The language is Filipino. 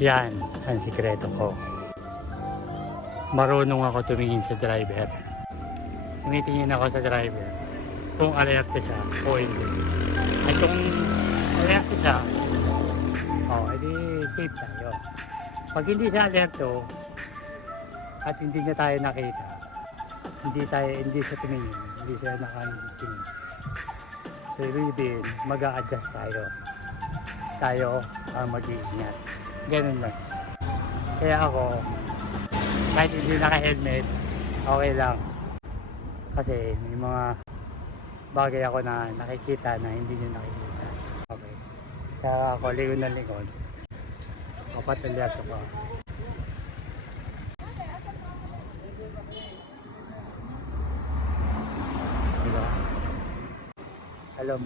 Yan ang sikreto ko. Marunong ako tumingin sa driver. Tumitingin ako sa driver kung alerte siya o hindi. At kung alerte siya, edi safe tayo. Pag hindi siya alerto at hindi niya tayo nakita, hindi siya tumingin, hindi siya nakatingin. So ibig sabihin, mag-a-adjust tayo. Tayo ang mag-iingat. Ganun lang. Kaya ako, kahit hindi naka-helmet, okay lang. Kasi may mga bagay ako na nakikita na hindi nyo nakikita. Okay. Kaya ako, lingon na lingon. Kapatalyat ko. Diba? Alam mo.